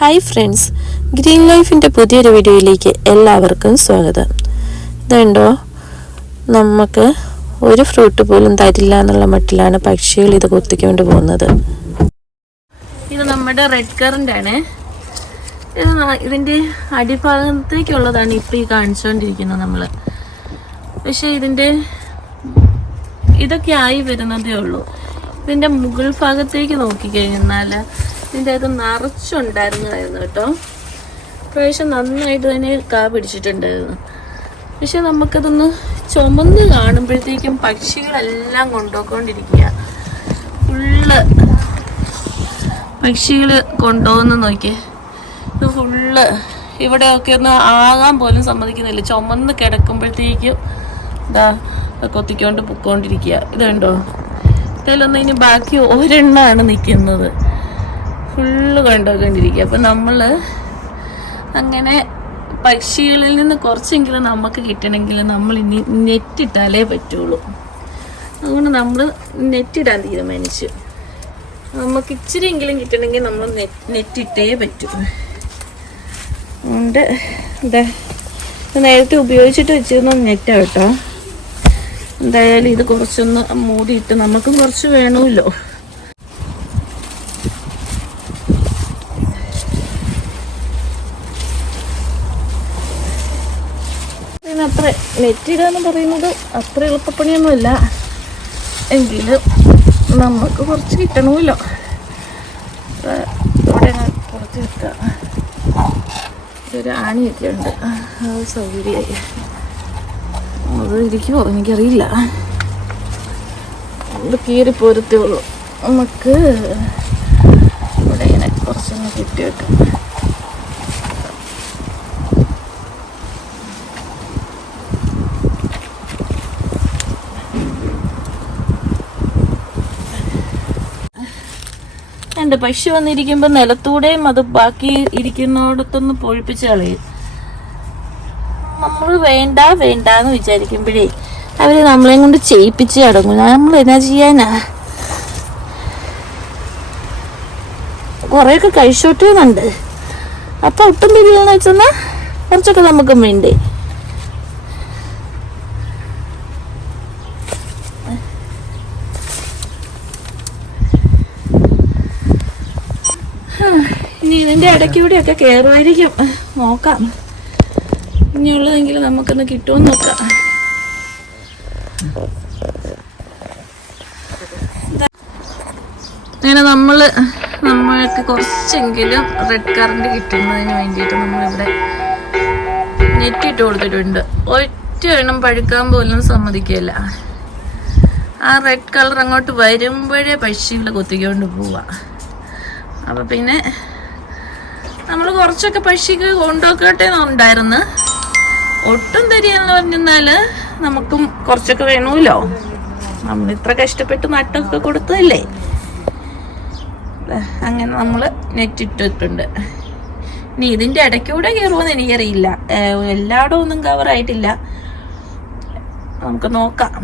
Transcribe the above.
Hi friends green ലൈഫിന്റെ പുതിയൊരു വീഡിയോയിലേക്ക് എല്ലാവർക്കും സ്വാഗതം. ഇതുണ്ടോ? നമുക്ക് ഒരു ഫ്രൂട്ട് പോലും തരില്ല എന്നുള്ള മട്ടിലാണ് പക്ഷികൾ ഇത് കൊത്തിക്കൊണ്ട് പോകുന്നത്. ഇത് നമ്മുടെ റെഡ് കറന്റ് ആണ്. ഇത് ഇതിന്റെ അടിഭാഗത്തേക്കുള്ളതാണ് ഇപ്പോൾ ഈ കാണിച്ചുകൊണ്ടിരിക്കുന്നത് നമ്മൾ പക്ഷേ ഇതിന്റെ ഇതൊക്കെ ആയി വരുന്നതേ ഉള്ളൂ. ഇതിന്റെ മുകൾ ഭാഗത്തേക്ക് നോക്കിക്കഴിഞ്ഞാൽ ഇതിന്റെ അത് നിറച്ചുണ്ടായിരുന്നതായിരുന്നു കേട്ടോ. പ്രാവശ്യം നന്നായിട്ട് തന്നെ കാ പിടിച്ചിട്ടുണ്ടായിരുന്നു. പക്ഷെ നമുക്കതൊന്ന് ചുമന്ന് കാണുമ്പോഴത്തേക്കും പക്ഷികളെല്ലാം കൊണ്ടുപോയിക്കൊണ്ടിരിക്കുക. ഫുള്ള് പക്ഷികൾ കൊണ്ടുപോകുന്ന നോക്കിയേ. ഇത് ഫുള്ള് ഇവിടെയൊക്കെ ഒന്ന് ആകാൻ പോലും സമ്മതിക്കുന്നില്ല. ചുമന്ന് കിടക്കുമ്പോഴത്തേക്കും ഇതാ കൊത്തിക്കൊണ്ട് പൊക്കോണ്ടിരിക്കുക. ഇത് കണ്ടോ? ഇതിലൊന്നും ഇനി ബാക്കി ഒരെണ്ണമാണ് നിൽക്കുന്നത്. ഫുള്ള് കണ്ടുകൊണ്ടിരിക്കുക. അപ്പം നമ്മൾ അങ്ങനെ പക്ഷികളിൽ നിന്ന് കുറച്ചെങ്കിലും നമുക്ക് കിട്ടണമെങ്കിൽ നമ്മൾ ഇനി നെറ്റിട്ടാലേ പറ്റുള്ളൂ. അതുകൊണ്ട് നമ്മൾ നെറ്റിടാൻ തീരുമാനിച്ചു. നമുക്ക് ഇച്ചിരിയെങ്കിലും കിട്ടണമെങ്കിൽ നമ്മൾ നെറ്റ് നെറ്റിട്ടേ പറ്റൂ. അതുകൊണ്ട് ഇത് നേരത്തെ ഉപയോഗിച്ചിട്ട് വെച്ചിരുന്ന നെറ്റാ കേട്ടോ. എന്തായാലും ഇത് കുറച്ചൊന്ന് മൂടിയിട്ട് നമുക്കും കുറച്ച് വേണമല്ലോ. ഇതിനത്ര നെറ്റിടുക എന്ന് പറയുന്നത് അത്ര എളുപ്പപ്പണിയൊന്നുമില്ല. എങ്കിലും നമുക്ക് കുറച്ച് കിട്ടണമല്ലോ. ഇവിടെ കുറച്ച് കിട്ടുക ഇതൊരു ആണിയൊക്കെ ഉണ്ട് അത് സൗകര്യമായി. അത് ഇരിക്കുമോ എനിക്കറിയില്ല. കീറി പോരത്തേ ഉള്ളൂ. നമുക്ക് ഇവിടെ ഇങ്ങനെ കുറച്ചൊന്ന് കിട്ടി എന്റെ പശു വന്നിരിക്കുമ്പോൾ നിലത്തൂടെയും അത് ബാക്കി ഇരിക്കുന്നിടത്തൊന്ന് പൊഴിപ്പിച്ച് കളയും. നമ്മൾ വേണ്ട വേണ്ട എന്ന് വിചാരിക്കുമ്പോഴേ അവർ നമ്മളെ കൊണ്ട് ചെയ്യിപ്പിച്ച് അടങ്ങും. നമ്മൾ എന്നാ ചെയ്യാനാ? കൊറേയൊക്കെ കഴിച്ചോട്ടേന്നുണ്ട് അപ്പൊ ഒട്ടും പിരിയെന്ന് വെച്ചെന്നാ കുറച്ചൊക്കെ നമുക്കും വേണ്ടേ ഇനി ഇതിന്റെ ഇടയ്ക്ക് ഒക്കെ കയറുമായിരിക്കും നോക്കാം. ഇനിയുള്ളതെങ്കിൽ നമുക്കൊന്ന് കിട്ടുമെന്ന് നോക്കാം. അങ്ങനെ നമ്മൾ നമ്മൾക്ക് കുറച്ചെങ്കിലും റെഡ് കറണ്ട് കിട്ടുന്നതിന് വേണ്ടിയിട്ട് നമ്മൾ ഇവിടെ നെറ്റ് ഇട്ട് കൊടുത്തിട്ടുണ്ട്. ഒറ്റ എണ്ണം പഴുക്കാൻ പോലും സമ്മതിക്കില്ല ആ റെഡ് കളർ അങ്ങോട്ട് വരുമ്പോഴേ പക്ഷികൾ കൊത്തിക്കൊണ്ട് പോവാ. അപ്പം പിന്നെ നമ്മൾ കുറച്ചൊക്കെ പക്ഷിക്ക് കൊണ്ടുപോക്കട്ടെ ഉണ്ടായിരുന്നു. ഒട്ടും തരികയെന്ന് പറഞ്ഞാൽ നമുക്കും കുറച്ചൊക്കെ വേണമല്ലോ. നമ്മൾ ഇത്ര കഷ്ടപ്പെട്ട് നട്ടൊക്കെ കൊടുത്തതല്ലേ? അങ്ങനെ നമ്മൾ നെറ്റിട്ടിട്ടുണ്ട്. ഇനി ഇതിന്റെ ഇടയ്ക്കൂടെ കയറുമെന്ന് എനിക്കറിയില്ല. എല്ലായിടവും ഒന്നും കവറായിട്ടില്ല നമുക്ക് നോക്കാം.